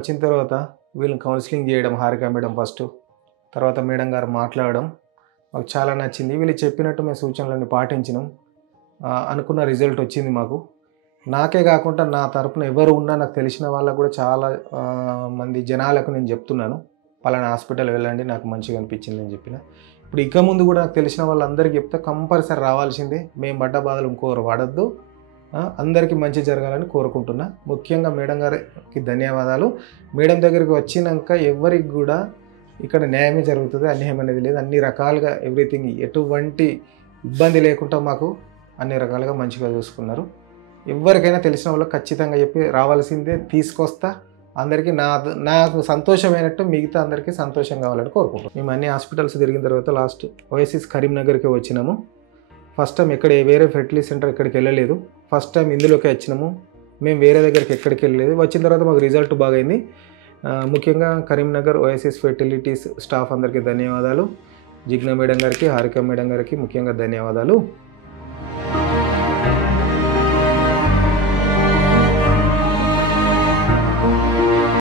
వచ్చిన తర్వాత వీళ్ళని కౌన్సిలింగ్ చేయడం, హారిక మేడం ఫస్టు, తర్వాత మేడం గారు మాట్లాడడం మాకు చాలా నచ్చింది. వీళ్ళు చెప్పినట్టు మేము సూచనలన్నీ పాటించినాం. అనుకున్న రిజల్ట్ వచ్చింది మాకు. నాకే కాకుండా నా తరపున ఎవరు ఉన్నా నాకు తెలిసిన వాళ్ళకు కూడా చాలా మంది జనాలకు నేను చెప్తున్నాను, పలానా హాస్పిటల్ వెళ్ళండి నాకు మంచిగా అనిపించింది అని చెప్పిన. ఇప్పుడు ఇక ముందు కూడా నాకు తెలిసిన వాళ్ళందరికీ చెప్తే కంపల్సరీ రావాల్సిందే. మేము పడ్డ బాధలు ఇంకోరు పడద్దు, అందరికీ మంచి జరగాలని కోరుకుంటున్నా. ముఖ్యంగా మేడం గారికి ధన్యవాదాలు. మేడం దగ్గరికి వచ్చినాక ఎవరికి కూడా ఇక్కడ న్యాయమే జరుగుతుంది, అన్యాయం అనేది లేదు. అన్ని రకాలుగా ఎవ్రీథింగ్, ఎటువంటి ఇబ్బంది లేకుండా మాకు అన్ని రకాలుగా మంచిగా చూసుకున్నారు. ఎవరికైనా తెలిసిన వాళ్ళకి ఖచ్చితంగా చెప్పి రావాల్సిందే, తీసుకొస్తా. అందరికీ నాకు సంతోషమైనట్టు మిగతా అందరికీ సంతోషం కావాలని కోరుకుంటాం. మేము అన్ని హాస్పిటల్స్ తిరిగిన తర్వాత లాస్ట్ ఓఎస్ఎస్ కరీంనగర్కి వచ్చినాము. ఫస్ట్ టైం ఎక్కడ వేరే ఫెర్టిలిటీ సెంటర్ ఎక్కడికి వెళ్ళలేదు, ఫస్ట్ టైం ఇందులోకి వచ్చినాము. మేము వేరే దగ్గరికి ఎక్కడికి వెళ్ళలేదు. వచ్చిన తర్వాత మాకు రిజల్ట్ బాగైంది. ముఖ్యంగా కరీంనగర్ ఓఎస్ఎస్ ఫెర్టిలిటీస్ స్టాఫ్ అందరికీ ధన్యవాదాలు. జిగ్నా మేడం గారికి, హారిక మేడం గారికి ముఖ్యంగా ధన్యవాదాలు.